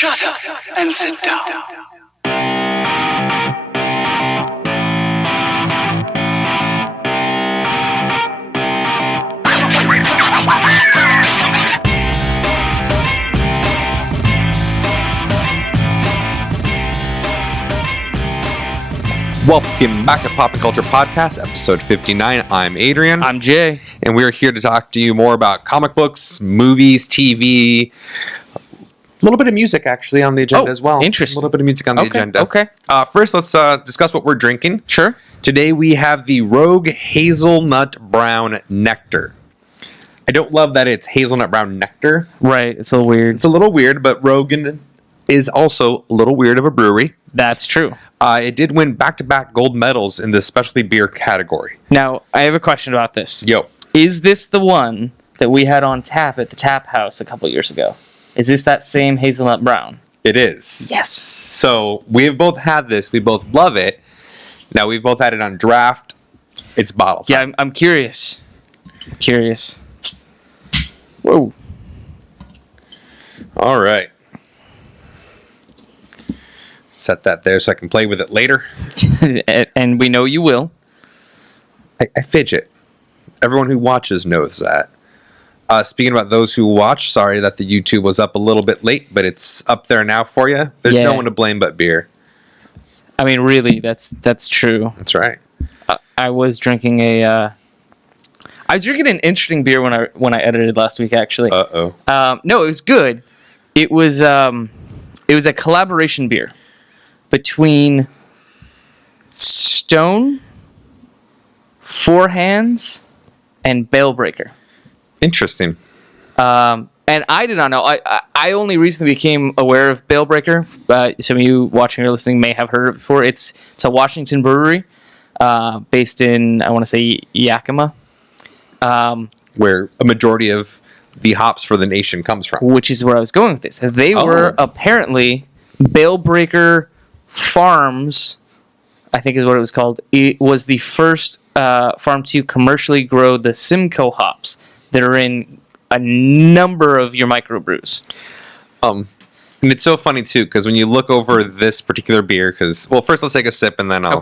Shut up and sit down. Welcome back to Pop and Culture Podcast, episode 59. I'm Adrian. I'm Jay. And we're here to talk to you more about comic books, movies, TV, a little bit of music actually on the agenda as well. Interesting. A little bit of music on the agenda. Okay. First, let's discuss what we're drinking. Sure. Today we have the Rogue Hazelnut Brown Nectar. I don't love that it's hazelnut brown nectar. Right. It's a little weird. It's a little weird, but Rogan is also a little weird of a brewery. That's true. It did win back-to-back gold medals in the specialty beer category. Now, I have a question about this. Yo. Is this the one that we had on tap at the tap house a couple years ago? Is this that same hazelnut brown? It is. Yes. So we've both had this. We both love it. Now, we've both had it on draft. It's bottled. Yeah, I'm curious. Whoa. All right. Set that there so I can play with it later. And we know you will. I fidget. Everyone who watches knows that. Speaking about those who watch, sorry that the YouTube was up a little bit late, but it's up there now for you. There's no one to blame but beer. I mean, really, that's true. That's right. I was drinking an interesting beer when I edited last week. Actually, no, it was good. It was a collaboration beer between Stone, Four Hands, and Bale-Breaker. Interesting. And I did not know. I only recently became aware of Bale-Breaker. Some of you watching or listening may have heard of it before. It's a Washington brewery based in, I want to say, Yakima. Where a majority of the hops for the nation comes from. Which is where I was going with this. They were apparently Bale-Breaker Farms, I think is what it was called. It was the first farm to commercially grow the Simcoe hops that are in a number of your microbrews. And it's so funny too, because when you look over this particular beer, first let's take a sip and then I'll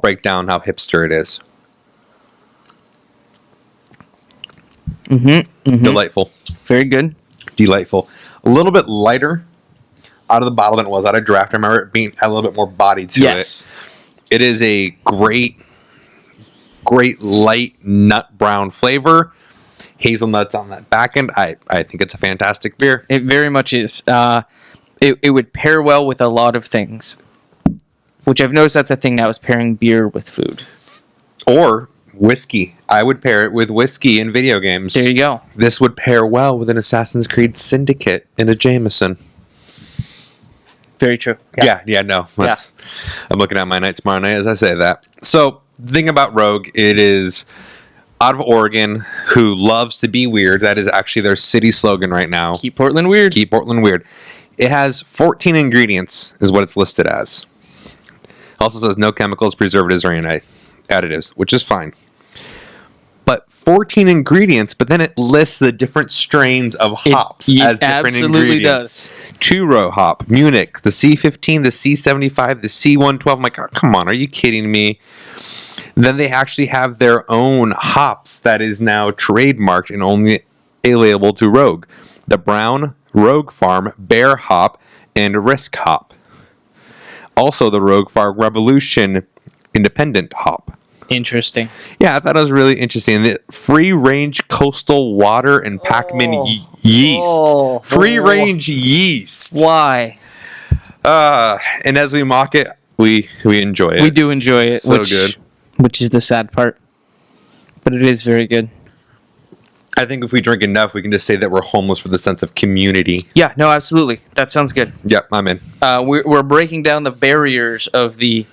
break down how hipster it is. Delightful. Very good. Delightful. A little bit lighter out of the bottle than it was out of draft. I remember it being a little bit more body to it. It is a great light nut brown flavor. Hazelnuts on that back end. I think it's a fantastic beer. It very much is. It would pair well with a lot of things, which I've noticed that's a thing now, is pairing beer with food. Or whiskey. I would pair it with whiskey in video games. There you go. This would pair well with an Assassin's Creed Syndicate and a Jameson. Very true. No. I'm looking at my night tomorrow night as I say that. So, the thing about Rogue, it is out of Oregon, who loves to be weird. That is actually their city slogan right now. Keep Portland weird. Keep Portland weird. It has 14 ingredients, is what it's listed as. Also says no chemicals, preservatives, or any additives, which is fine. But 14 ingredients, but then it lists the different strains of hops as different ingredients. Does. Two-row hop, Munich, the C15, the C75, the C112. I'm like, oh, come on, are you kidding me? Then they actually have their own hops that is now trademarked and only available to Rogue. The Brown, Rogue Farm, Bear Hop, and Risk Hop. Also the Rogue Farm Revolution Independent Hop. Interesting. Yeah, I thought it was really interesting. The free-range coastal water and Packman yeast. Free-range yeast. Why? And as we mock it, we enjoy it. We do enjoy it. So good. Which is the sad part. But it is very good. I think if we drink enough, we can just say that we're homeless for the sense of community. Yeah, no, absolutely. That sounds good. Yep, I'm in. We're breaking down the barriers of the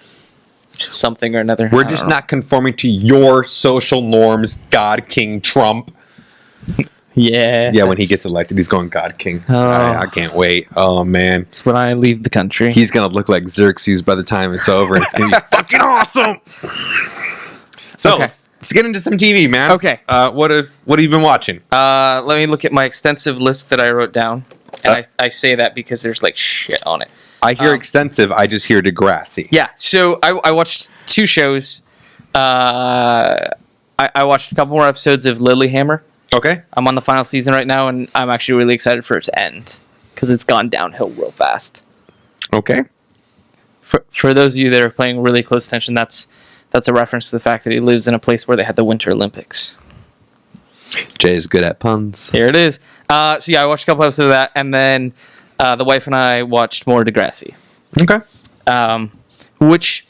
something or another. We're just not conforming to your social norms, God King Trump. Yeah, when he gets elected, he's going God King. I can't wait. Oh, man. It's when I leave the country. He's going to look like Xerxes by the time it's over. It's going to be fucking awesome. So, let's get into some TV, man. Okay. What have you been watching? Let me look at my extensive list that I wrote down. And I say that because there's like shit on it. I hear extensive. I just hear Degrassi. Yeah, so I watched 2 shows. I watched a couple more episodes of Lilyhammer. Okay. I'm on the final season right now, and I'm actually really excited for it to end because it's gone downhill real fast. Okay. For those of you that are paying really close attention, that's a reference to the fact that he lives in a place where they had the Winter Olympics. Jay is good at puns. Here it is. So yeah, I watched a couple episodes of that, and then the wife and I watched more Degrassi. Okay. Which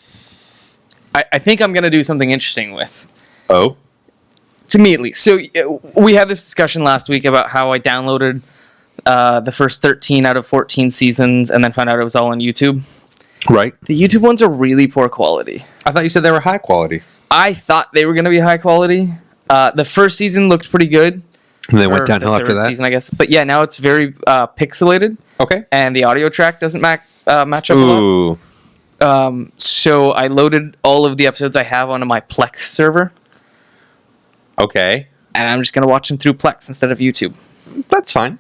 I think I'm going to do something interesting with. Oh. To me, at least. So we had this discussion last week about how I downloaded the first 13 out of 14 seasons and then found out it was all on YouTube. Right. The YouTube ones are really poor quality. I thought you said they were high quality. I thought they were going to be high quality. The first season looked pretty good. And they went downhill after that? Season, I guess. But yeah, now it's very pixelated. Okay. And the audio track doesn't match up a Ooh. lot. So I loaded all of the episodes I have onto my Plex server. Okay. And I'm just going to watch them through Plex instead of YouTube. That's fine.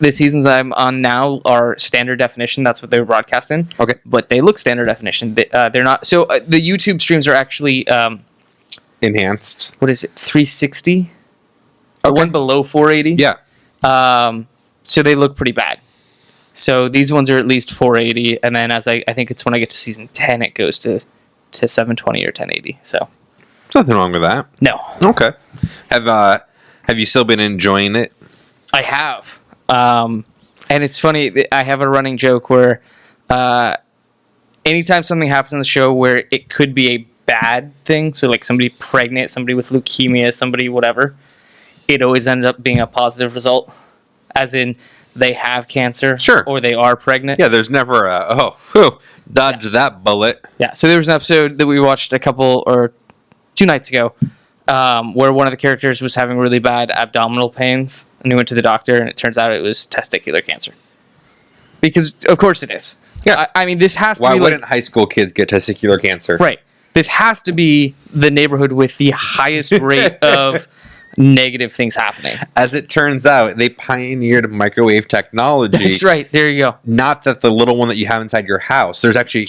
The seasons I'm on now are standard definition. That's what they were broadcasting. Okay. But they look standard definition. They're not. So the YouTube streams are actually... Enhanced. what is it, 360? Or one below 480? Yeah. So they look pretty bad. So these ones are at least 480, and then as I think it's when I get to season 10, it goes to 720 or 1080. So There's nothing wrong with that. no, Okay. Have you still been enjoying it? I have. And it's funny. I have a running joke where anytime something happens in the show where it could be a bad thing, so like somebody pregnant, somebody with leukemia, somebody whatever, it always ends up being a positive result, as in they have cancer, Sure, or they are pregnant. Yeah, there's never dodge that bullet. Yeah. So there was an episode that we watched a couple or 2 nights ago, where one of the characters was having really bad abdominal pains, and he went to the doctor, and it turns out it was testicular cancer. Because of course it is. Yeah. I mean, this has to Why be wouldn't high school kids get testicular cancer? right. This has to be the neighborhood with the highest rate of negative things happening. As it turns out, they pioneered microwave technology. That's right. There you go. Not that the little one that you have inside your house. There's actually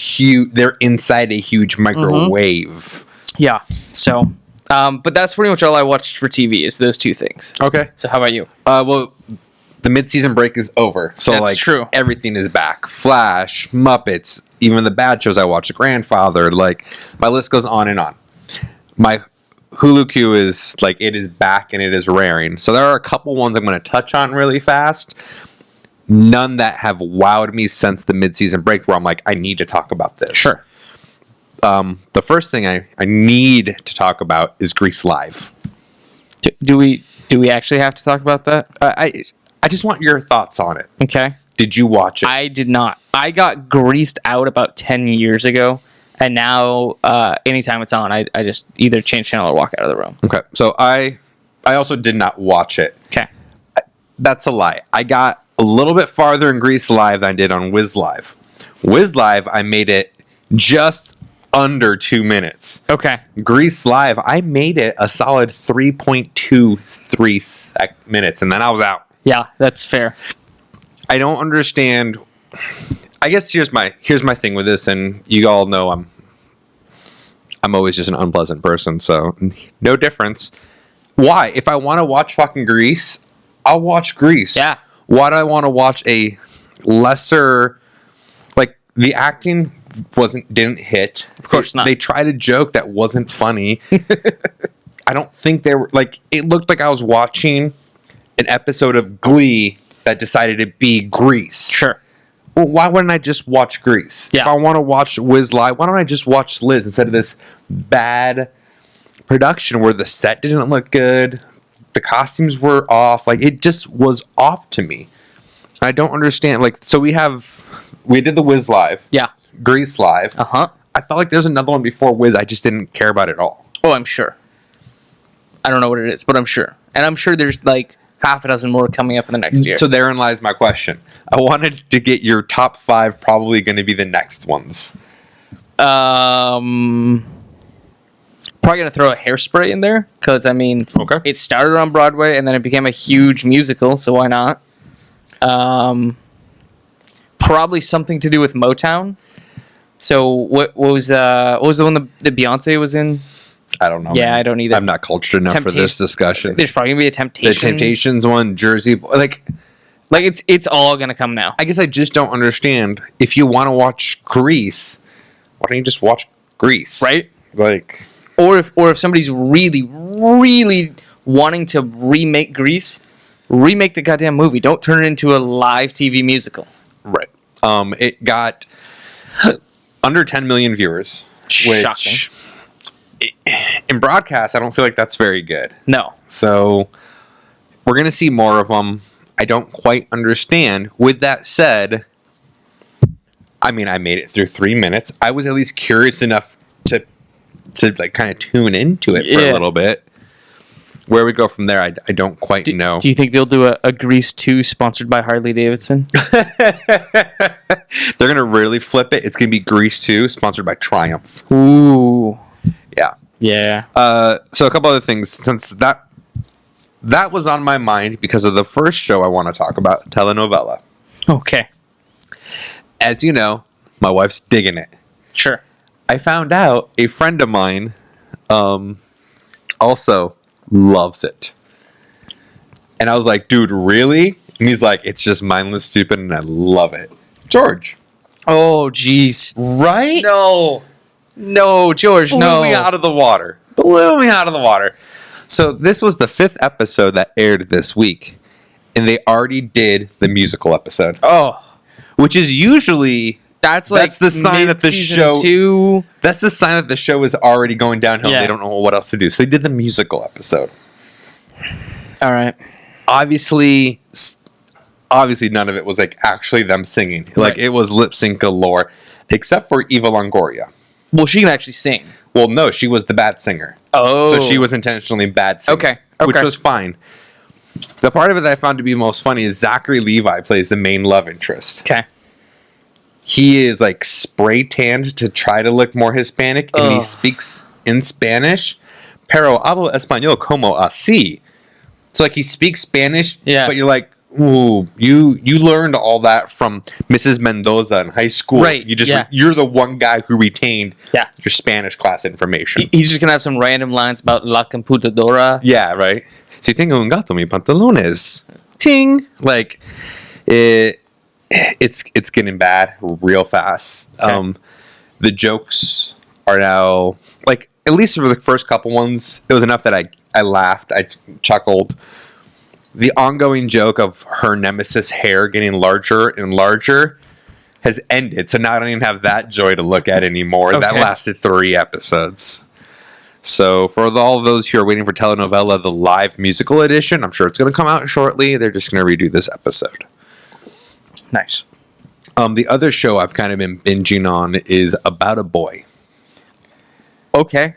they're inside a huge microwave. Yeah. So, but that's pretty much all I watched for TV is those 2 things. Okay. So how about you? Well, the mid-season break is over. So That's like true. Everything is back. Flash, Muppets, even the bad shows I watched, Grandfather, like my list goes on and on. My Hulu queue is like it is back and it is raring. So there are a couple ones I'm going to touch on really fast. None that have wowed me since the mid-season break where I'm like, I need to talk about this. Sure. The first thing I need to talk about is Grease Live. Do we actually have to talk about that? I just want your thoughts on it. Okay. Did you watch it? I did not. I got greased out about 10 years ago, and now anytime it's on, I just either change channel or walk out of the room. Okay. So I also did not watch it. Okay. That's a lie. I got a little bit farther in Grease Live than I did on Wiz Live. Wiz Live, I made it just under 2 minutes. Okay. Grease Live, I made it a solid 3.23 minutes, and then I was out. Yeah, that's fair. I don't understand. I guess here's my thing with this, and you all know I'm always just an unpleasant person, so no difference. Why? If I want to watch fucking Grease, I'll watch Grease. Yeah. Why do I want to watch a lesser, like the acting didn't hit. Of course not. They tried a joke that wasn't funny. I don't think they were like. It looked like I was watching an episode of Glee that decided to be Grease. Sure. Well, why wouldn't I just watch Grease? Yeah. If I want to watch Wiz Live, why don't I just watch Liz instead of this bad production where the set didn't look good, the costumes were off, like it just was off to me. I don't understand. Like, so we did the Wiz Live, Yeah. Grease Live. Uh-huh. I felt like there's another one before Wiz. I just didn't care about it at all. Oh, I'm sure. I don't know what it is, but I'm sure. And I'm sure there's like half a dozen more coming up in the next year. So therein lies my question. I wanted to get your top 5, probably going to be the next ones. Probably gonna throw a Hairspray in there because I mean, Okay. it started on Broadway and then it became a huge musical, so why not? Probably something to do with Motown. So what was the one that Beyonce was in? I don't know. Yeah, man. I don't either. I'm not cultured enough for this discussion. There's probably gonna be a The Temptations. Temptations one, Jersey, like it's all gonna come now. I guess I just don't understand. If you want to watch Grease, why don't you just watch Grease? Right? Like, Or if somebody's really, really wanting to remake Grease, remake the goddamn movie. Don't turn it into a live TV musical. right. It got under 10 million viewers, which Shocking. in broadcast, I don't feel like that's very good. No. So we're gonna see more of them. I don't quite understand. With that said, I mean, I made it through 3 minutes. I was at least curious enough to like kind of tune into it for a Yeah. little bit. Where we go from there, I don't quite know. Do you think they'll do a Grease 2 sponsored by Harley Davidson? They're gonna really flip it. It's gonna be Grease 2, sponsored by Triumph. Ooh. Yeah. Yeah. So a couple other things, since that was on my mind because of the first show I want to talk about, telenovela. Okay. As you know, my wife's digging it. Sure. I found out a friend of mine also loves it. And I was like, dude, really? And he's like, it's just mindless stupid and I love it. George. Oh, jeez. Right? No, George, Blew me out of the water. Blew me out of the water. So this was the 5th episode that aired this week. And they already did the musical episode. Oh. Which is usually... That's like the sign that the mid-season show... 2. That's the sign that the show is already going downhill. Yeah. They don't know what else to do. So they did the musical episode. All right. Obviously none of it was like actually them singing. Like Right. it was lip sync galore, except for Eva Longoria. Well, she can actually sing. Well, no, she was the bad singer. Oh. So she was intentionally bad singing. Okay. Which was fine. The part of it that I found to be most funny is Zachary Levi plays the main love interest. Okay. He is like spray tanned to try to look more Hispanic, and he Ugh. speaks in Spanish. Pero hablo español como así. So like he speaks Spanish, Yeah. but you're like, ooh, you learned all that from Mrs. Mendoza in high school. Right, You just yeah. you're the one guy who retained Yeah. your Spanish class information. He's just going to have some random lines about La Computadora. Yeah, right. Si tengo un gato, mi pantalones. Ting. Like it's getting bad real fast. Okay. The jokes are now like, at least for the first couple ones, it was enough that I laughed, I chuckled. The ongoing joke of her nemesis hair getting larger and larger has ended, so now I don't even have that joy to look at anymore. That Okay. lasted 3 episodes. So for all of those who are waiting for telenovela, the live musical edition, I'm sure it's going to come out shortly. They're just going to redo this episode. Nice. The other show I've kind of been binging on is About a Boy. Okay.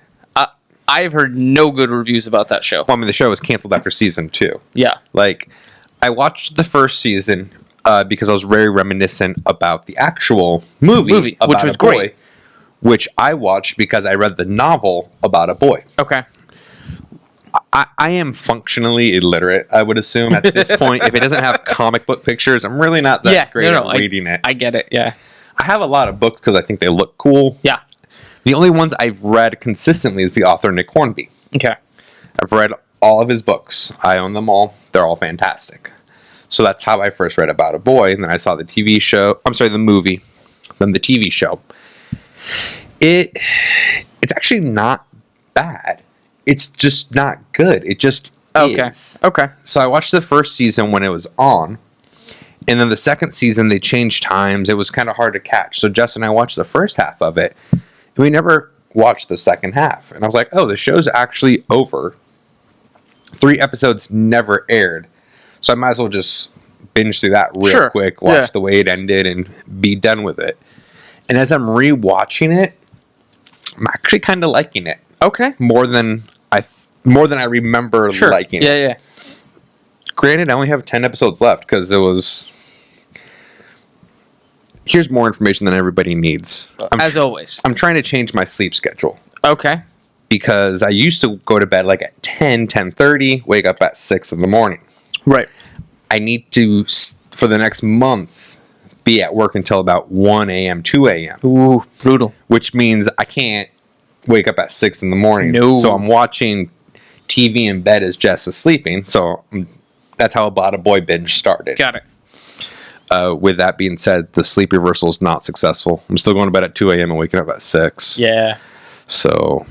I've heard no good reviews about that show. Well, I mean, the show was canceled after season 2. Yeah. Like, I watched the first season because I was very reminiscent about the actual movie About which was a Boy, great. which I watched because I read the novel About a Boy. Okay. I am functionally illiterate, I would assume, at this point. If it doesn't have comic book pictures, I'm really not that great at reading it. I get it. Yeah. I have a lot of books because I think they look cool. Yeah. The only ones I've read consistently is the author Nick Hornby. Okay. I've read all of his books. I own them all. They're all fantastic. So that's how I first read About a Boy, and then I saw the TV show. I'm sorry, the movie, then the TV show. It's actually not bad. It's just not good. It just is. Okay. So I watched the first season when it was on, and then the second season they changed times. It was kind of hard to catch. So Jess and I watched the first half of it, and we never watched the second half. And I was like, oh, the show's actually over. 3 episodes never aired. So I might as well just binge through that real quick, watch the way it ended, and be done with it. And as I'm rewatching it, I'm actually kind of liking it. Okay. More than I remember liking it. Yeah. Granted, I only have 10 episodes left because it was... Here's more information than everybody needs. As always. I'm trying to change my sleep schedule Okay. because I used to go to bed like at 10:30, wake up at 6 in the morning. Right. I need to, for the next month, be at work until about 1 a.m., 2 a.m., Ooh, brutal. which means I can't wake up at 6 in the morning. No. So I'm watching TV in bed as Jess is sleeping. So that's how a Bada Boy binge started. Got it. With that being said, the sleep reversal is not successful. I'm still going to bed at 2 a.m. and waking up at 6. Yeah. So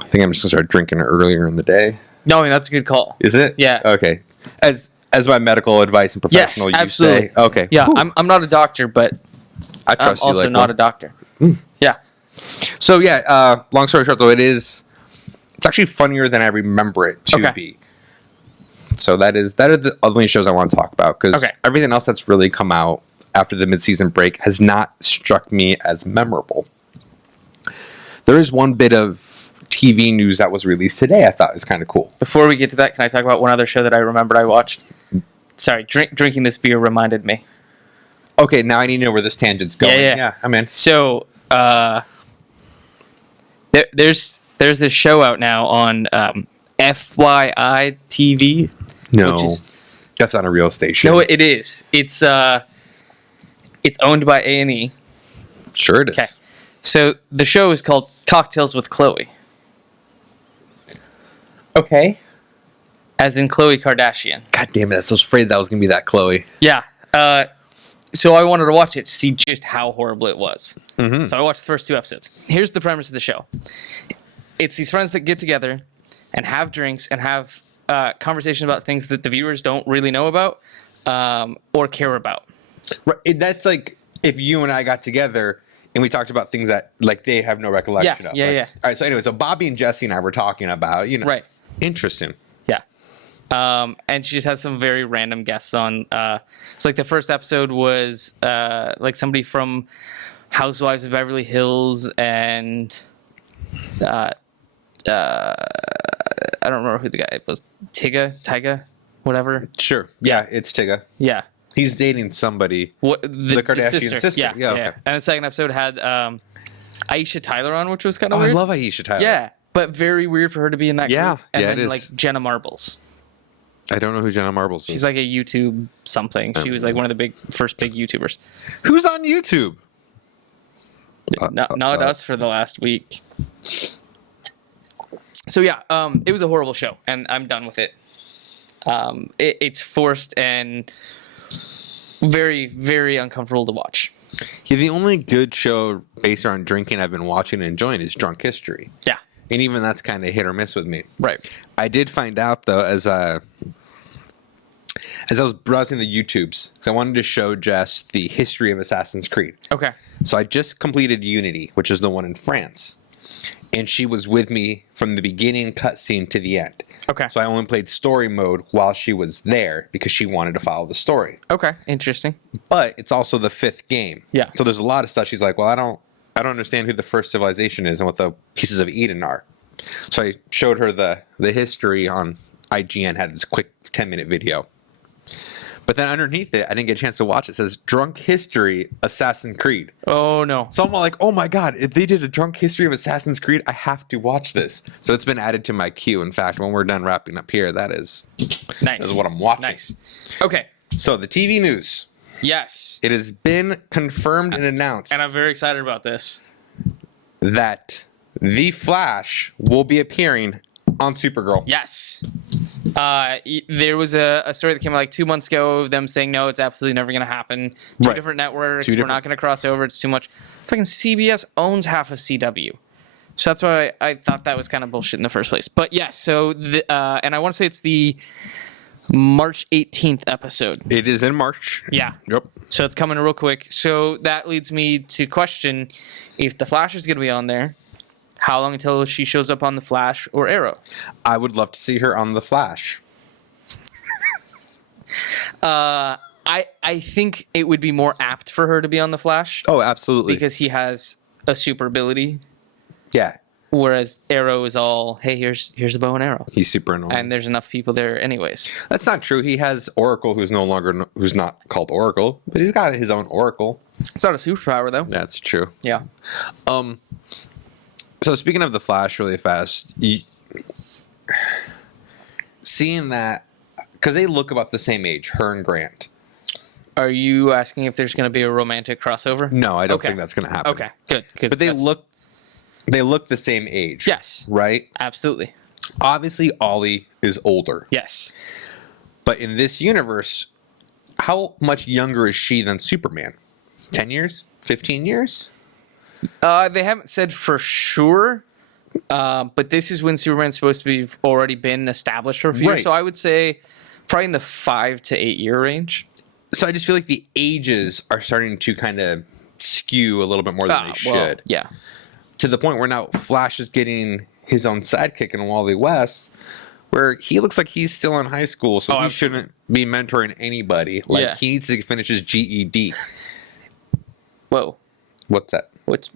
I think I'm just going to start drinking earlier in the day. No, I mean, that's a good call. Is it? Yeah. Okay. As my medical advice and professional, Yes, you absolutely. say. Okay. Yeah, Whew. I'm not a doctor, but I I'm trust you. also like not one. a doctor. Yeah. So yeah, long story short though, it's actually funnier than I remember it to Okay. be. So that are the only shows I want to talk about, because Okay. everything else that's really come out after the mid-season break has not struck me as memorable. There is one bit of TV news that was released today I thought was kind of cool. Before we get to that, can I talk about one other show that I remembered I watched? Sorry, drinking this beer reminded me. Okay, now I need to know where this tangent's going. Yeah. I'm in. So, there's this show out now on FYI TV. No, Which is- that's not a real station. No, it is. It's owned by A&E. Sure it is. Okay. So the show is called Cocktails with Chloe, Okay. as in Khloe Kardashian. God damn it! I was so afraid that was gonna be that Chloe. Yeah. So I wanted to watch it to see just how horrible it was. Mm-hmm. So I watched the first 2 episodes. Here's the premise of the show. It's these friends that get together and have drinks and have conversations about things that the viewers don't really know about or care about. Right. That's like if you and I got together and we talked about things that like they have no recollection of. Yeah. All right. So anyway, so Bobby and Jesse and I were talking about, Right. Interesting. Yeah. And she just has some very random guests on. It's like the first episode was like somebody from Housewives of Beverly Hills and I don't remember who the guy was. Tyga, whatever. Sure. Yeah, it's Tigga. Yeah. He's dating somebody. What The Kardashian sister. Yeah. Yeah, okay. And the second episode had Aisha Tyler on, which was kind of Oh, I weird. love Aisha Tyler. Yeah, but very weird for her to be in that Yeah, group. And yeah, then it is. like Jenna Marbles. I don't know who Jenna Marbles is. She's like a YouTube something. She was like one of the first big YouTubers. Who's on YouTube? Not us for the last week. So yeah, it was a horrible show, and I'm done with it. It's forced and very, very uncomfortable to watch. Yeah, the only good show based on drinking I've been watching and enjoying is Drunk History. Yeah. And even that's kind of hit or miss with me. Right. I did find out though as I was browsing the YouTubes, because I wanted to show Jess the history of Assassin's Creed. Okay. So I just completed Unity, which is the one in France, and she was with me from the beginning cutscene to the end. Okay. So I only played story mode while she was there because she wanted to follow the story. Okay. Interesting. But it's also the 5th game. Yeah. So there's a lot of stuff she's like, well, I don't understand who the first civilization is and what the pieces of Eden are. So I showed her the history on IGN, had this quick 10-minute video. But then underneath it, I didn't get a chance to watch it. It says Drunk History Assassin's Creed. Oh no. So I'm like, oh my God, if they did a drunk history of Assassin's Creed, I have to watch this. So it's been added to my queue. In fact, when we're done wrapping up here, that is Nice. what I'm watching. Nice. Okay. So the TV news. Yes. It has been confirmed and announced And I'm very excited about this. that The Flash will be appearing on Supergirl. Yes. There was a story that came out like 2 months ago of them saying, no, it's absolutely never going to happen. Two Right. different networks. Two We're different- not going to cross over. It's too much. Fucking CBS owns half of CW. So that's why I thought that was kind of bullshit in the first place. But yes, so, and I want to say it's the March 18th episode. It is in March. Yeah. Yep. So it's coming real quick. So that leads me to question if The Flash is going to be on there, how long until she shows up on The Flash or Arrow? I would love to see her on The Flash. I think it would be more apt for her to be on The Flash Oh, absolutely. because he has a super ability, yeah, whereas Arrow is all, hey, here's a bow and arrow. he's super annoying. And there's enough people there anyways. That's not true. He has Oracle, who's not called Oracle, but he's got his own Oracle. It's not a superpower, though. That's true. Yeah. So So speaking of the Flash, really fast, seeing that because they look about the same age, her and Grant. Are you asking if there's going to be a romantic crossover? No, I don't Okay. think that's going to happen. Okay, good. But they look the same age. Yes. Right? Absolutely. Obviously, Ollie is older. Yes. But in this universe, how much younger is she than Superman? 10 years? 15 years? They haven't said for sure, but this is when Superman's supposed to be already been established for a few years. Right. So I would say probably in the 5 to 8 year range. So I just feel like the ages are starting to kind of skew a little bit more than they should. Yeah. To the point where now Flash is getting his own sidekick in Wally West, where he looks like he's still in high school, so he absolutely. shouldn't be mentoring anybody. Like, Yeah. he needs to finish his GED. Whoa. What's that? What's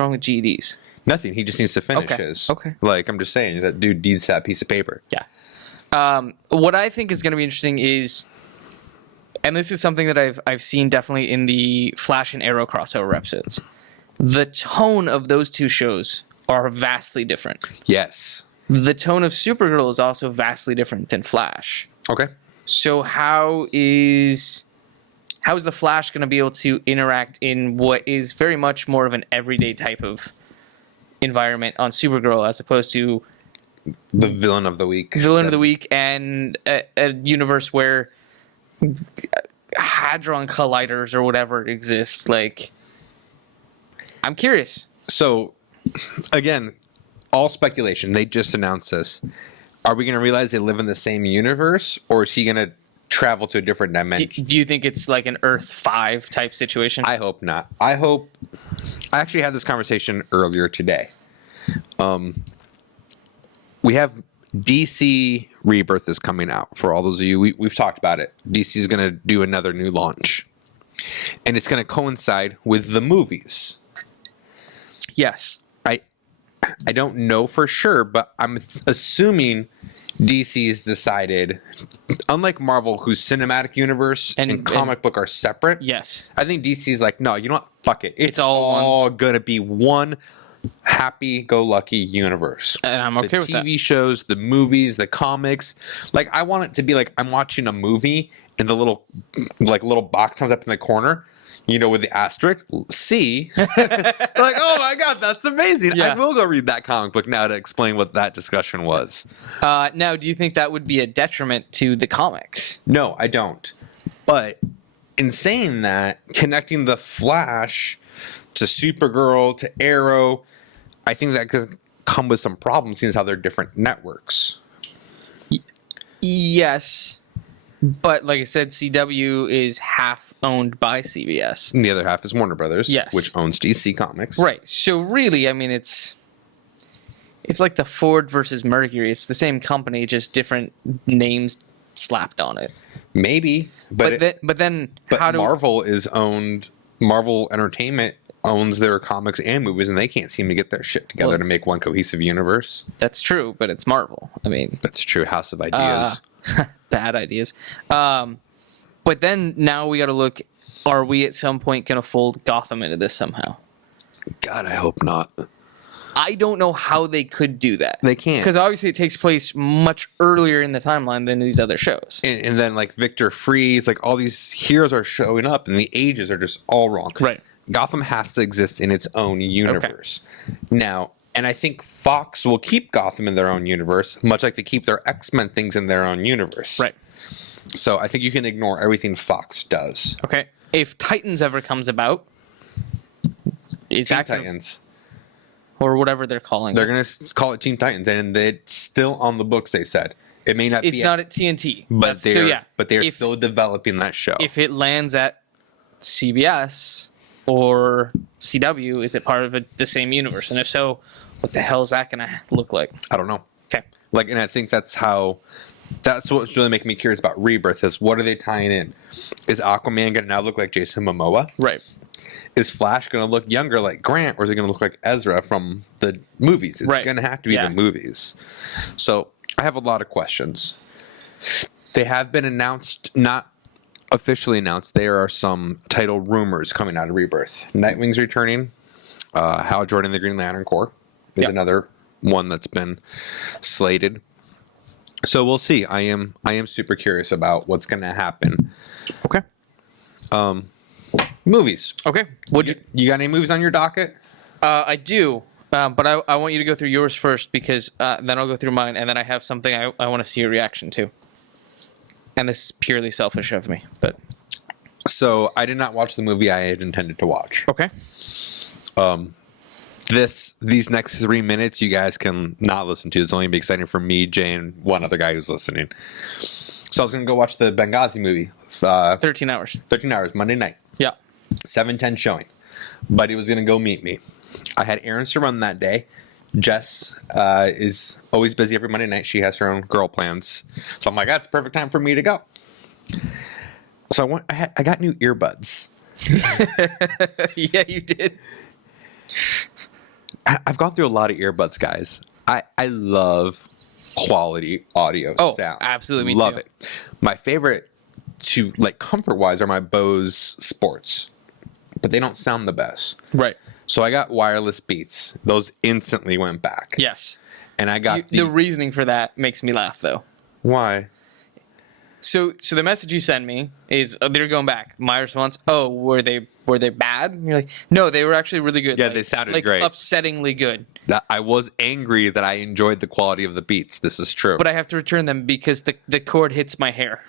wrong with GEDs? Nothing. He just needs to finish Okay. his. Okay. Like, I'm just saying, that dude needs that piece of paper. Yeah. What I think is going to be interesting is, and this is something that I've seen definitely in the Flash and Arrow crossover episodes, the tone of those two shows are vastly different. Yes. The tone of Supergirl is also vastly different than Flash. Okay. So how is the Flash going to be able to interact in what is very much more of an everyday type of environment on Supergirl as opposed to The villain of the week. Villain of the Week and a universe where hadron colliders or whatever exist? Like, I'm curious. So, again, all speculation. They just announced this. Are we going to realize they live in the same universe, or is he going to travel to a different dimension? Do you think it's like an Earth 5 type situation? I hope not. I actually had this conversation earlier today. We have DC Rebirth is coming out. For all those of you, we've talked about it. DC is going to do another new launch, and it's going to coincide with the movies. Yes. I don't know for sure, but I'm assuming DC's decided, unlike Marvel, whose cinematic universe and comic book are separate. Yes. I think DC's like, no, you know what? Fuck it. It's all all gonna be one happy-go-lucky universe. And I'm okay with that. The TV shows, the movies, the comics. Like, I want it to be like I'm watching a movie, and the little box comes up in the corner. You know, with the asterisk, C. Like, oh my God, that's amazing. Yeah. I will go read that comic book now to explain what that discussion was. Now, do you think that would be a detriment to the comics? No, I don't. But in saying that, connecting the Flash to Supergirl to Arrow, I think that could come with some problems, seeing as how they're different networks. Yes. But like I said, CW is half owned by CBS. And the other half is Warner Brothers, Yes. which owns DC Comics. Right. So really, I mean, it's like the Ford versus Mercury. It's the same company, just different names slapped on it. Maybe, but then but how do Marvel is owned. Marvel Entertainment owns their comics and movies, and they can't seem to get their shit together Well, to make one cohesive universe. That's true, but it's Marvel. I mean, That's true. House of Ideas. bad ideas. But then now we got to look. Are we at some point going to fold Gotham into this somehow? God, I hope not. I don't know how they could do that. They can't. Because obviously it takes place much earlier in the timeline than these other shows. And then like Victor Freeze, like all these heroes are showing up, and the ages are just all wrong. Right. Gotham has to exist in its own universe. Now, and I think Fox will keep Gotham in their own universe, much like they keep their X-Men things in their own universe. Right. So I think you can ignore everything Fox does. Okay. If Titans ever comes about, is Teen that gonna- Titans. or whatever they're calling They're it? going to call it Teen Titans, and it's still on the books, they said. It may not It's be. not at TNT. But So, they're, yeah, but they're if- still developing that show. If it lands at CBS or CW, is it part of the same universe? And if so, what the hell is that going to look like? I don't know. Okay. Like, and I think that's what's really making me curious about Rebirth is what are they tying in? Is Aquaman going to now look like Jason Momoa? Right. Is Flash going to look younger like Grant, or is it going to look like Ezra from the movies? It's Right. going to have to be Yeah. the movies. So I have a lot of questions. They have been announced, not officially announced. There are some title rumors coming out of Rebirth. Nightwing's returning. Hal Jordan, the Green Lantern Corps. is Yeah. another one that's been slated. So we'll see. I am super curious about what's going to happen. Okay. Movies. Okay. You got any movies on your docket? I do, but I want you to go through yours first because then I'll go through mine, and then I have something I want to see a reaction to. And this is purely selfish of me, but So I did not watch the movie I had intended to watch. okay. These next 3 minutes, you guys can not listen to. It's only be exciting for me, Jay, and one other guy who's listening. So I was going to go watch the Benghazi movie. 13 hours. 13 hours, Monday night. Yeah. 7:10 showing. Buddy was going to go meet me. I had errands to run that day. Jess is always busy every Monday night. She has her own girl plans. So I'm like, that's perfect time for me to go. So I got new earbuds. Yeah, you did. I've gone through a lot of earbuds, guys. I love quality audio sound. Absolutely, me love too. it. My favorite to like comfort wise are my Bose Sports, but they don't sound the best. Right. So I got wireless Beats. Those instantly went back. Yes. And I got The reasoning for that makes me laugh, though. why? So the message you send me is they're going back. My response: oh, were they bad? And you're like, no, they were actually really good. Yeah, like, they sounded like great. upsettingly good. That I was angry that I enjoyed the quality of the Beats. This is true. But I have to return them because the cord hits my hair.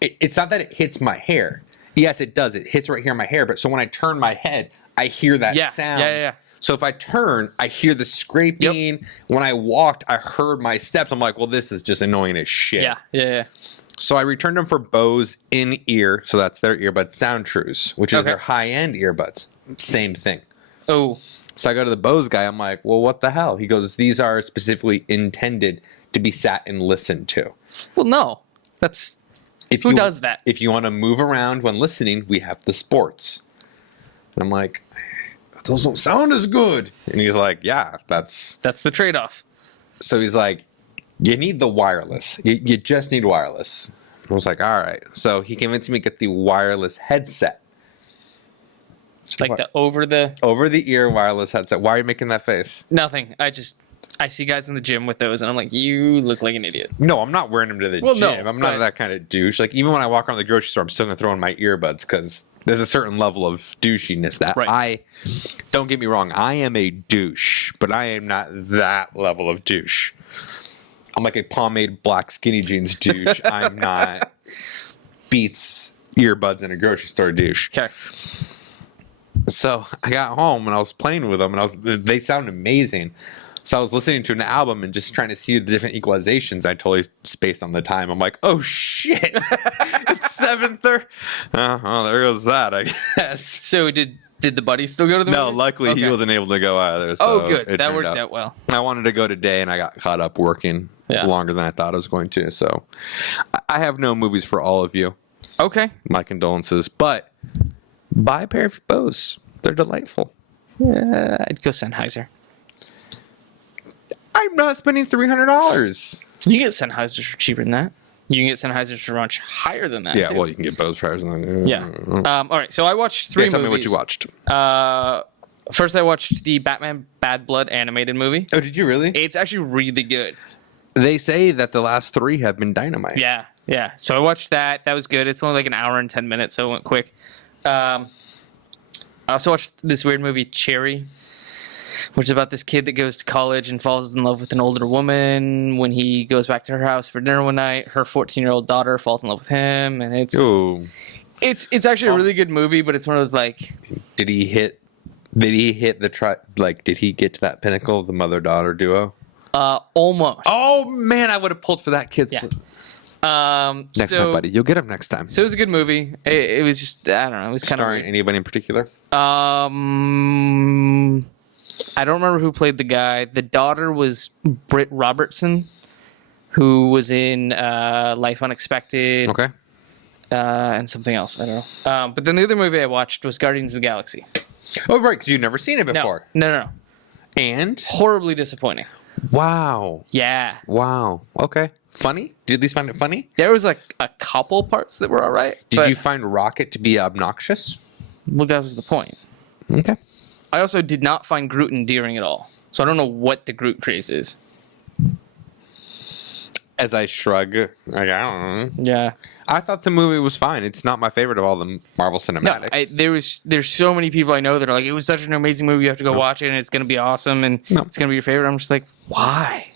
It's not that it hits my hair. Yes, it does. It hits right here in my hair. But so when I turn my head, I hear that Yeah, sound. yeah. So if I turn, I hear the scraping. Yep. When I walked, I heard my steps. I'm like, well, this is just annoying as shit. Yeah. So I returned them for Bose in-ear. So that's their earbud Sound Trues, which is Okay. their high-end earbuds. Same thing. Oh, So I go to the Bose guy. I'm like, well, what the hell? He goes, these are specifically intended to be sat and listened to. well, no. That's Who does that? If you want to move around when listening, we have the Sports. And I'm like, those don't sound as good. And he's like, yeah, that's... the trade-off. So he's like, you need the wireless. You just need wireless. I was like, all right. So he convinced me to get the wireless headset. Like What? the Over-the-ear wireless headset. Why are you making that face? nothing. I see guys in the gym with those, and I'm like, you look like an idiot. No, I'm not wearing them to the Well, no, gym. I'm not but- that kind of douche. Like, even when I walk around the grocery store, I'm still going to throw in my earbuds because there's a certain level of douchiness that Right. don't get me wrong, I am a douche, but I am not that level of douche. I'm like a pomade black skinny jeans douche. I'm not Beats earbuds in a grocery store douche. Okay. So I got home and I was playing with them and they sound amazing. So I was listening to an album and just trying to see the different equalizations. I totally spaced on the time. I'm like, oh shit, it's 7:30. Oh, there goes that, I guess. So did the buddy still go to the No, movie? luckily he Okay. wasn't able to go either. So Oh, good. it That turned worked out well. I wanted to go today and I got caught up working Yeah. longer than I thought I was going to. So I have no movies for all of you. Okay. My condolences. But buy a pair of Bose. They're delightful. I'd go Sennheiser. I'm not spending $300. You can get Sennheisers for cheaper than that. You can get Sennheisers for much higher than that. Yeah, too. well, you can get Bose fires. Yeah. All right. So I watched three Yeah, tell me what movies. you watched. First, I watched the Batman Bad Blood animated movie. Oh, did you really? It's actually really good. They say that the last three have been dynamite. Yeah. So I watched that. That was good. It's only like an hour and 10 minutes, so it went quick. I also watched this weird movie, Cherry, which is about this kid that goes to college and falls in love with an older woman. When he goes back to her house for dinner one night, her 14-year-old daughter falls in love with him, and Oh, it's actually a really good movie, but it's one of those like did he hit the like? Did he get to that pinnacle of the mother-daughter duo? almost. Oh man, I would have pulled for that kid. Yeah. Next time, buddy. You'll get him next time. So it was a good movie. It was just I don't know. It was kind of Starring weird. anybody in particular? I don't remember who played the guy. The daughter was Britt Robertson, who was in Life Unexpected. Okay. And something else. I don't know. But then the other movie I watched was Guardians of the Galaxy. Oh right, because you've never seen it No, before. no. And Horribly disappointing. wow, Yeah. Okay, funny. Did you at least find it funny? There was like a couple parts that were all right. Did you find Rocket to be obnoxious? Well, that was the point. Okay. I also did not find Groot endearing at all. So I don't know what the Groot craze is. As I shrug, like, I don't know. Yeah. I thought the movie was fine. It's not my favorite of all the Marvel No, cinematics. there's so many people I know that are like, it was such an amazing movie, you have to go watch it and it's gonna be awesome and it's gonna be your favorite. I'm just like, why?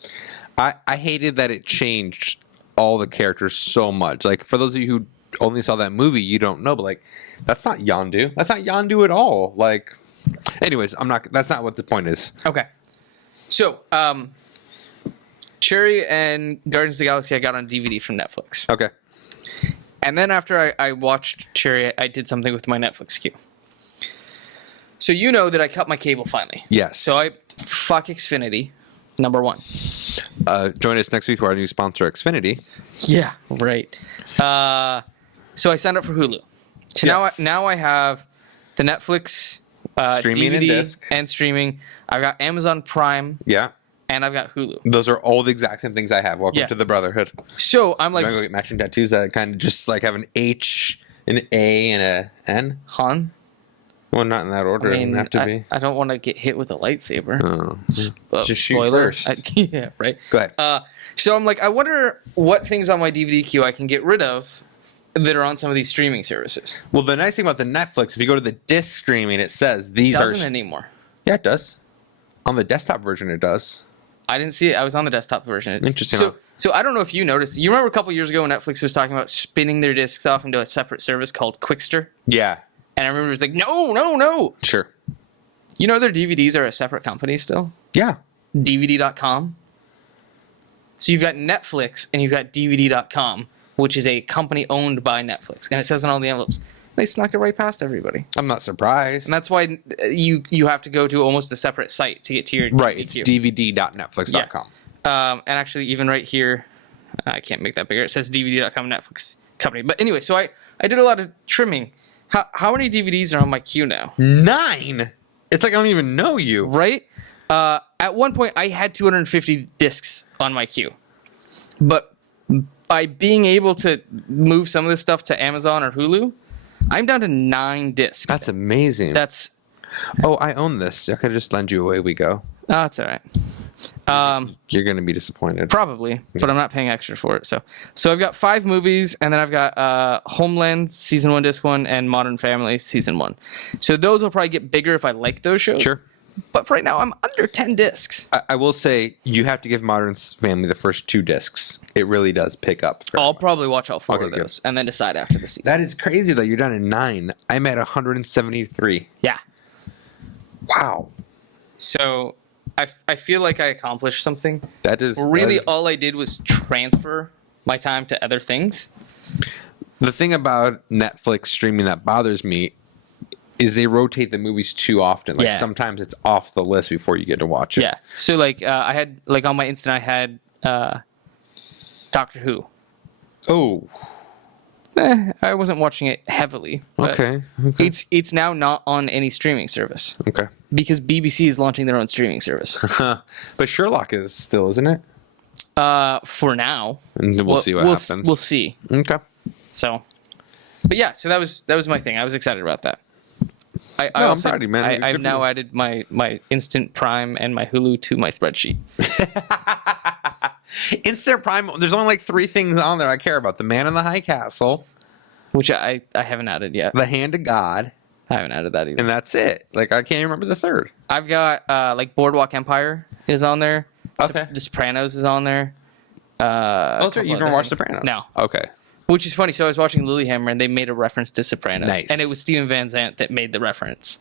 I hated that it changed all the characters so much. Like, for those of you who only saw that movie, you don't know, but like, that's not Yondu. That's not Yondu at all. Like, anyways, that's not what the point is. Okay. So, Cherry and Guardians of the Galaxy I got on DVD from Netflix. Okay. And then after I watched Cherry, I did something with my Netflix queue. So you know that I cut my cable finally. Yes. So fuck Xfinity, number one. Join us next week for our new sponsor, Xfinity. Yeah, right. So I signed up for Hulu. So Yes. now I have the Netflix Streaming DVD and disc. and streaming. I've got Amazon Prime Yeah. and I've got Hulu. Those are all the exact same things I have. Welcome Yeah. to the Brotherhood. So I'm You want to like, go get matching tattoos that kind of just like have an H, an A, and a N? Han? Well, not in that order. I It doesn't mean, have to be. I don't want to get hit with a lightsaber. Oh. Just shoot Spoiler. first. Yeah, right. Go ahead. So I'm like, I wonder what things on my DVD queue I can get rid of that are on some of these streaming services. Well, the nice thing about the Netflix, if you go to the disc streaming, it says these Doesn't are. anymore. Yeah, it does. On the desktop version, it does. I didn't see it. I was on the desktop version. Interesting. So I don't know if you noticed. You remember a couple years ago when Netflix was talking about spinning their discs off into a separate service called Quickster? Yeah, And I remember it was like, no. sure. You know their DVDs are a separate company still? Yeah. DVD.com. So you've got Netflix and you've got DVD.com, which is a company owned by Netflix. And it says on all the envelopes. They snuck it right past everybody. I'm not surprised. And that's why you have to go to almost a separate site to get to your Right, DVD it's queue. dvd.netflix.com. And actually, even right here, I can't make that bigger. It says DVD.com Netflix company. But anyway, so I did a lot of trimming. How many DVDs are on my queue now? 9? It's like I don't even know you. Right? At one point, I had 250 discs on my queue. But by being able to move some of this stuff to Amazon or Hulu, I'm down to 9 discs. That's amazing. That's Oh, I own this. I could just lend you away. We go. that's all right. You're going to be disappointed. Probably, but I'm not paying extra for it. So I've got 5 movies, and then I've got Homeland season 1, disc 1, and Modern Family season 1. So those will probably get bigger if I like those shows. Sure. But for right now, I'm under 10 discs. I will say you have to give Modern Family the first 2 discs. It really does pick up. very I'll much. probably watch all 4 Okay, of good. those and then decide after the season. That is crazy that you're down at 9. I'm at 173. Yeah. Wow. So I feel like I accomplished something. That is Really, that is- all I did was transfer my time to other things. the thing about Netflix streaming that bothers me is they rotate the movies too often. Like Yeah. sometimes it's off the list before you get to watch it. Yeah. So like I had like on my instant I had Doctor Who. Oh. I wasn't watching it heavily. But Okay. It's now not on any streaming service Okay. because BBC is launching their own streaming service. But Sherlock is still, isn't it? For now, And we'll see what happens. We'll see. Okay. So, but yeah, so that was my thing. I was excited about that. I I'm also, proud of you, man. I've Good for now you. added my Instant Prime and my Hulu to my spreadsheet. Instant Prime, there's only like 3 things on there I care about. The Man in the High Castle, Which I haven't added yet. The Hand of God, I haven't added that either. and that's it. Like, I can't even remember the third. I've got like Boardwalk Empire is on there. Okay. The Sopranos is on there. Oh, that's right. You couple don't other watch things. Sopranos? No. Okay. Which is funny. So I was watching Lilyhammer and they made a reference to Sopranos. Nice. And it was Steven Van Zandt that made the reference.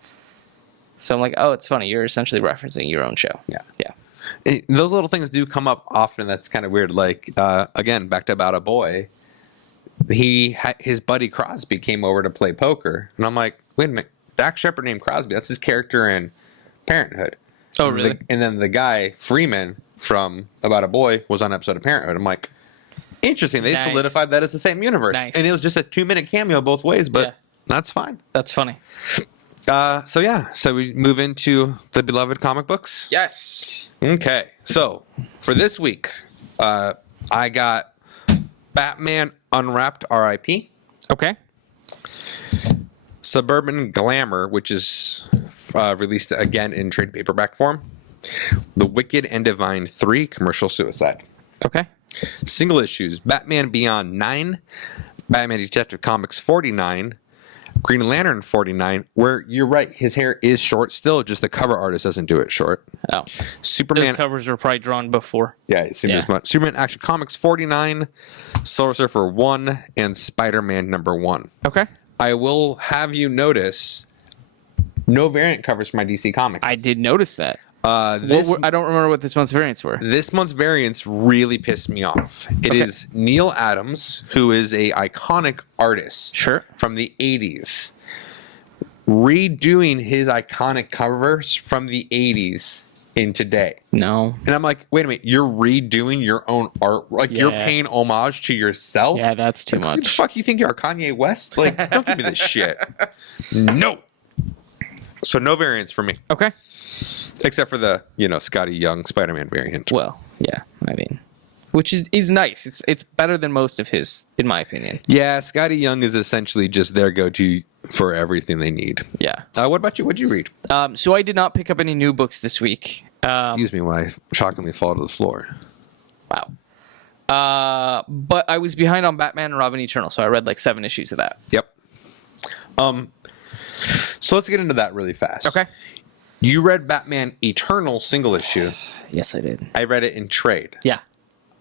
So I'm like, oh, it's funny. You're essentially referencing your own show. Yeah. Yeah. Those little things do come up often. That's kind of weird. Like, again, back to About a Boy. His buddy Crosby came over to play poker. And I'm like, wait a minute. Dak Shepard named Crosby. That's his character in Parenthood. Oh, And really? and then the guy, Freeman, from About a Boy, was on an episode of Parenthood. I'm like, interesting. They Nice. solidified that as the same universe. Nice. And it was just a 2-minute cameo both ways, but Yeah. that's fine. That's funny. So we move into the beloved comic books. Yes. Okay, so for this week, I got Batman Unwrapped R.I.P., Okay. Suburban Glamour, which is released again in trade paperback form, The Wicked and Divine 3 Commercial Suicide. Okay. Single issues: Batman Beyond 9, Batman Detective Comics 49, Green Lantern 49, where you're right, his hair is short still, just the cover artist doesn't do it short. Oh. Superman. Those covers were probably drawn before. Yeah, it seems Yeah. as much. Superman Action Comics 49, Silver Surfer 1, and Spider-Man number 1. Okay. I will have you notice no variant covers for my DC Comics. I did notice that. This I don't remember what this month's variants were. This month's variants really pissed me off. It is Neil Adams, who is a iconic artist Sure. from the 80s, redoing his iconic covers from the 80s in today. No. And I'm like, wait a minute, you're redoing your own art? Like, you're Yeah. paying homage to yourself? Yeah, that's too Like, who the much. fuck you think you are, Kanye West? Like, don't give me this shit. No. So no variants for me. Okay. Except for the, Scotty Young Spider-Man variant. Well, yeah. I mean, which is nice. It's better than most of his, in my opinion. Yeah, Scotty Young is essentially just their go-to for everything they need. Yeah. What about you? What'd you read? So I did not pick up any new books this week. Excuse me while I shockingly fall to the floor. Wow. But I was behind on Batman and Robin Eternal, so I read like 7 issues of that. Yep. So let's get into that really fast. Okay. You read Batman Eternal single issue. Yes, I did. I read it in trade. Yeah.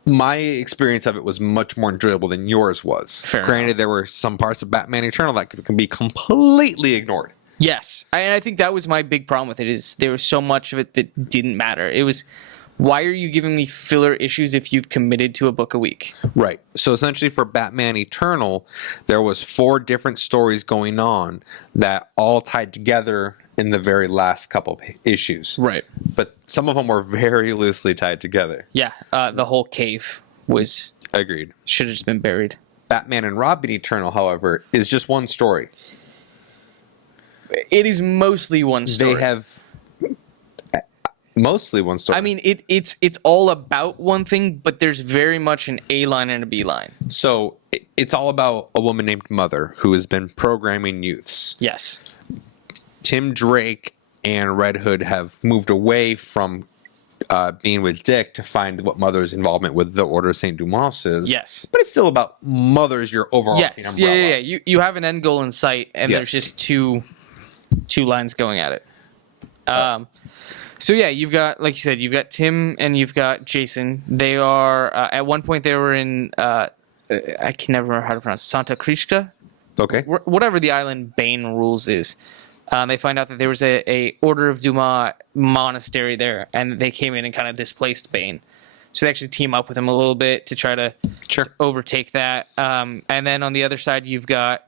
My experience of it was much more enjoyable than yours was. Fair Granted, enough. there were some parts of Batman Eternal that can be completely ignored. Yes. And I think that was my big problem with it, is there was so much of it that didn't matter. It was, why are you giving me filler issues if you've committed to a book a week? Right. So essentially for Batman Eternal, there was 4 different stories going on that all tied together in the very last couple of issues. Right. But some of them were very loosely tied together. Yeah. The whole cave Agreed. should have just been buried. Batman and Robin Eternal, however, is just one story. It is mostly one story. They have mostly one story. I mean, it's all about one thing, but there's very much an A line and a B line. So it's all about a woman named Mother who has been programming youths. Yes. Tim Drake and Red Hood have moved away from being with Dick to find what Mother's involvement with the Order of St. Dumas is. Yes. But it's still about Mother's your overarching Yes. umbrella. Yeah. You have an end goal in sight, and there's Yes. just two lines going at it. So yeah, you've got, like you said, you've got Tim and you've got Jason. They are at one point they were in I can never remember how to pronounce it, Santa Crista, Okay. whatever the island Bane rules is. They find out that there was a Order of Dumas monastery there, and they came in and kind of displaced Bane. So they actually team up with him a little bit to try to overtake that. And then on the other side, you've got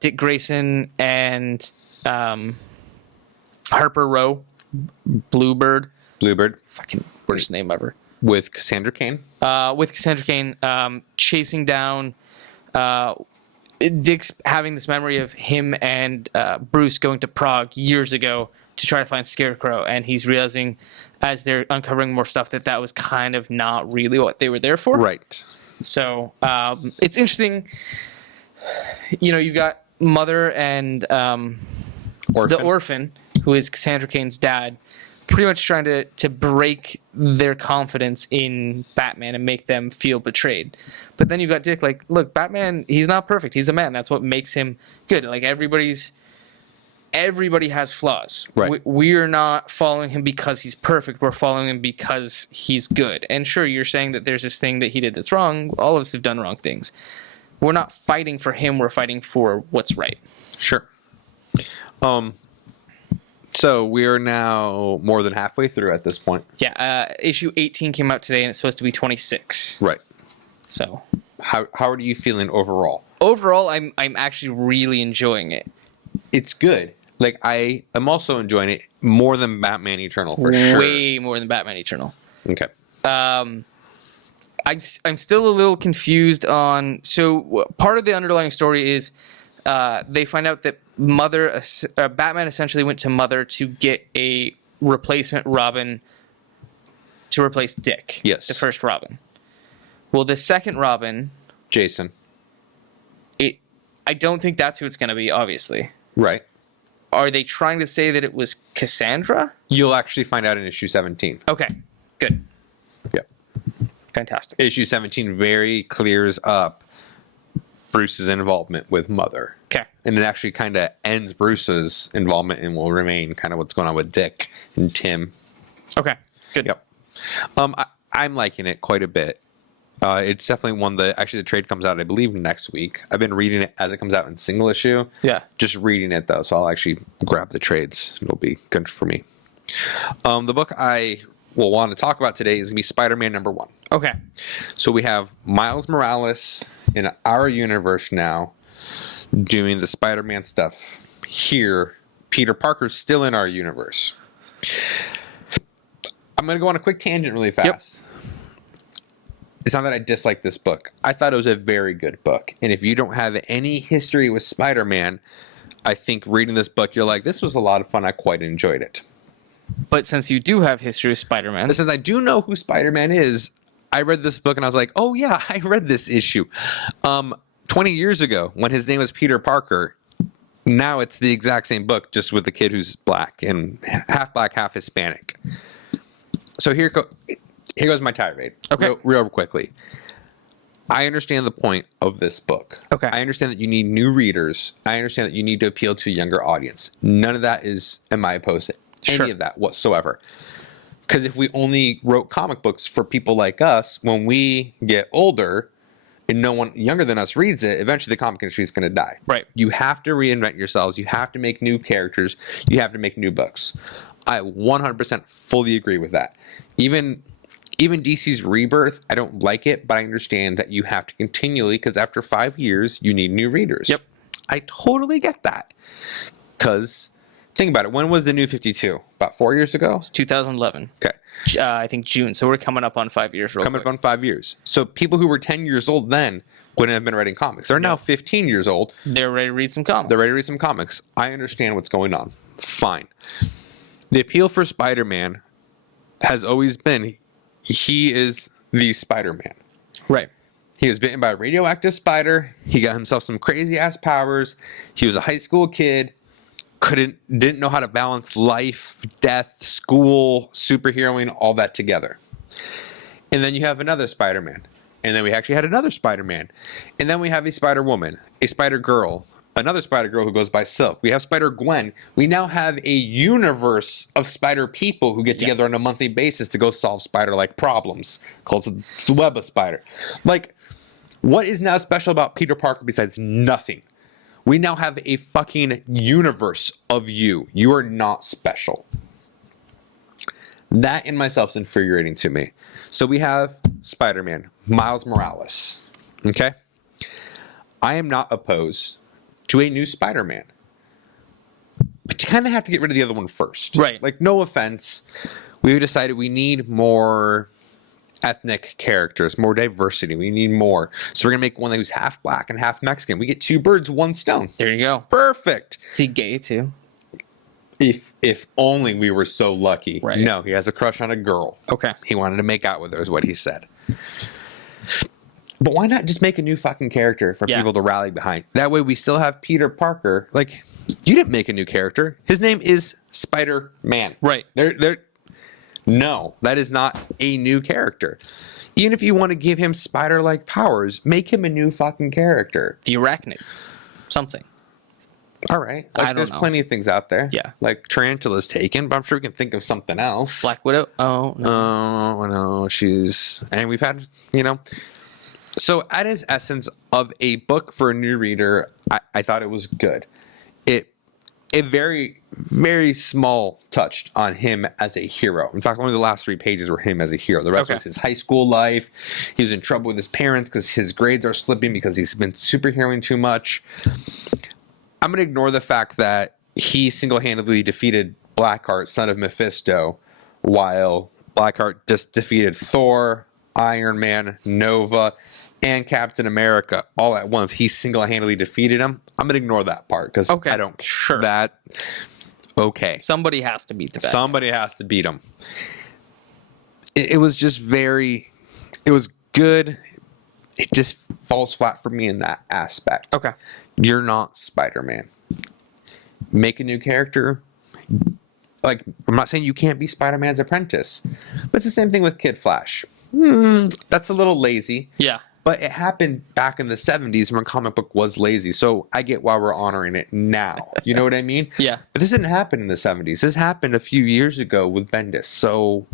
Dick Grayson and Harper Row, Bluebird. Fucking worst name ever. With Cassandra Cain. With Cassandra Cain chasing down Dick's having this memory of him and Bruce going to Prague years ago to try to find Scarecrow, and he's realizing as they're uncovering more stuff that was kind of not really what they were there for. Right. So it's interesting. You know, you've got Mother and the orphan, who is Cassandra Cain's dad, pretty much trying to break their confidence in Batman and make them feel betrayed. But then you've got Dick, like, look, Batman, he's not perfect. He's a man. That's what makes him good. Like, everybody has flaws. Right. We're not following him because he's perfect. We're following him because he's good. And sure, you're saying that there's this thing that he did that's wrong. All of us have done wrong things. We're not fighting for him. We're fighting for what's right. Sure. So we are now more than halfway through at this point. Yeah, issue 18 came out today, and it's supposed to be 26. Right. So How are you feeling overall? overall, I'm actually really enjoying it. It's good. Like, I am also enjoying it more than Batman Eternal for sure. Way more than Batman Eternal. Okay. I'm still a little confused on. So part of the underlying story is they find out that Batman essentially went to Mother to get a replacement Robin to replace Dick. Yes. The first Robin. Well, the second Robin, Jason. I don't think that's who it's going to be, obviously. Right. are they trying to say that it was Cassandra? You'll actually find out in issue 17. Okay, good. Yep. Fantastic. Issue 17 very clears up Bruce's involvement with Mother. Okay. And it actually kind of ends Bruce's involvement and will remain kind of what's going on with Dick and Tim. Okay, good. Yep. I'm liking it quite a bit. It's definitely one that actually the trade comes out, I believe, next week. I've been reading it as it comes out in single issue. Yeah. Just reading it though, so I'll actually grab the trades. It'll be good for me. The book I will want to talk about today is gonna be Spider-Man #1. Okay. So we have Miles Morales in our universe now doing the Spider-Man stuff. Here, Peter Parker's still in our universe. I'm going to go on a quick tangent really fast. It's not that I dislike this book. I thought it was a very good book. And if you don't have any history with Spider-Man, I think reading this book, you're like, this was a lot of fun. I quite enjoyed it. But since you do have history with Spider-Man, But since I do know who Spider-Man is, I read this book and I was like, oh yeah, I read this issue. 20 years ago when his name was Peter Parker, now it's the exact same book, just with the kid who's black, half Hispanic. So here goes my tirade. Okay. Real quickly. I understand the point of this book. Okay. I understand that you need new readers. I understand that you need to appeal to a younger audience. None of that is, am I opposed to any Sure. of that whatsoever. Because if we only wrote comic books for people like us, when we get older and no one younger than us reads it, eventually the comic industry is going to die. Right. You have to reinvent yourselves. You have to make new characters. You have to make new books. I 100% fully agree with that. Even DC's Rebirth, I don't like it, but I understand that you have to continually, because after 5 years, you need new readers. Yep. I totally get that. Because, think about it. When was the New 52? About 4 years ago? 2011. Okay. I think June. So we're coming up on 5 years. Coming up on 5 years. So people who were 10 years old then wouldn't have been writing comics. They're now 15 years old. They're ready to read some comics. They're ready to read some comics. I understand what's going on. Fine. The appeal for Spider-Man has always been he is the Spider-Man. Right. He was bitten by a radioactive spider. He got himself some crazy ass powers. He was a high school kid. Didn't know how to balance life, death, school, superheroing, all that together. And then you have another Spider-Man. And then we actually had another Spider-Man. And then we have a Spider-Woman, a Spider-Girl, another Spider-Girl who goes by Silk. We have Spider-Gwen. We now have a universe of Spider-People who get together on a monthly basis to go solve Spider-like problems, called the Web of Spider. Like, what is now special about Peter Parker besides nothing? We now have a fucking universe of you. You are not special. That in myself is infuriating to me. So we have Spider-Man, Miles Morales. Okay? I am not opposed to a new Spider-Man. But you kind of have to get rid of the other one first. Right. Like, no offense. We decided we need more ethnic characters, more diversity. We need more. So we're going to make one who's half black and half Mexican. We get two birds, one stone. There you go. Perfect. Is he gay too? If only we were so lucky. Right. No, he has a crush on a girl. Okay. He wanted to make out with her is what he said. But why not just make a new fucking character for people to rally behind? That way we still have Peter Parker. Like, you didn't make a new character. His name is Spider-Man. Right. No, that is not a new character. Even if you want to give him spider-like powers, make him a new fucking character. The Arachnid. Something. All right. I don't There's know. plenty of things out there. Yeah. Like Tarantula's taken, but I'm sure we can think of something else. Black Widow? Oh, no. Oh, no, and we've had, So at its essence of a book for a new reader, I thought it was good. It very, very small touched on him as a hero. In fact, only the last 3 pages were him as a hero. The rest was his high school life. He was in trouble with his parents because his grades are slipping because he's been superheroing too much. I'm going to ignore the fact that he single-handedly defeated Blackheart, son of Mephisto, while Blackheart just defeated Thor, Iron Man, Nova, and Captain America all at once. He single-handedly defeated them. I'm going to ignore that part because I don't... Sure. Okay. Somebody has to beat the bad. Somebody has to beat him. It was just very... It was good. It just falls flat for me in that aspect. Okay. You're not Spider-Man. make a new character. Like, I'm not saying you can't be Spider-Man's apprentice, but it's the same thing with Kid Flash. That's a little lazy. Yeah. But it happened back in the 70s when comic book was lazy. So I get why we're honoring it now. You know what I mean? Yeah. But this didn't happen in the 70s. This happened a few years ago with Bendis. So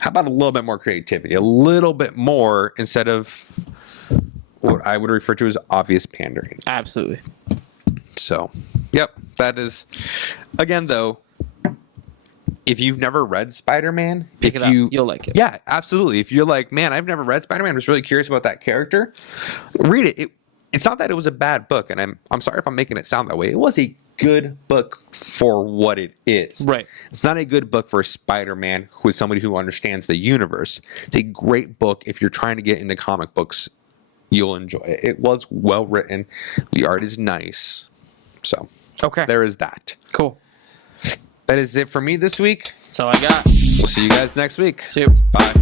how about a little bit more creativity? A little bit more instead of what I would refer to as obvious pandering. Absolutely. So, yep. That is... Again, though, if you've never read Spider-Man, Pick it up. You'll like it. Yeah, absolutely. If you're like, man, I've never read Spider-Man, I'm just really curious about that character, read it. It's not that it was a bad book, and I'm sorry if I'm making it sound that way. It was a good book for what it is. Right. It's not a good book for Spider-Man, who is somebody who understands the universe. It's a great book if you're trying to get into comic books. You'll enjoy it. It was well written. The art is nice. So, Okay. there is that. Cool. That is it for me this week. That's all I got. We'll see you guys next week. See you. Bye.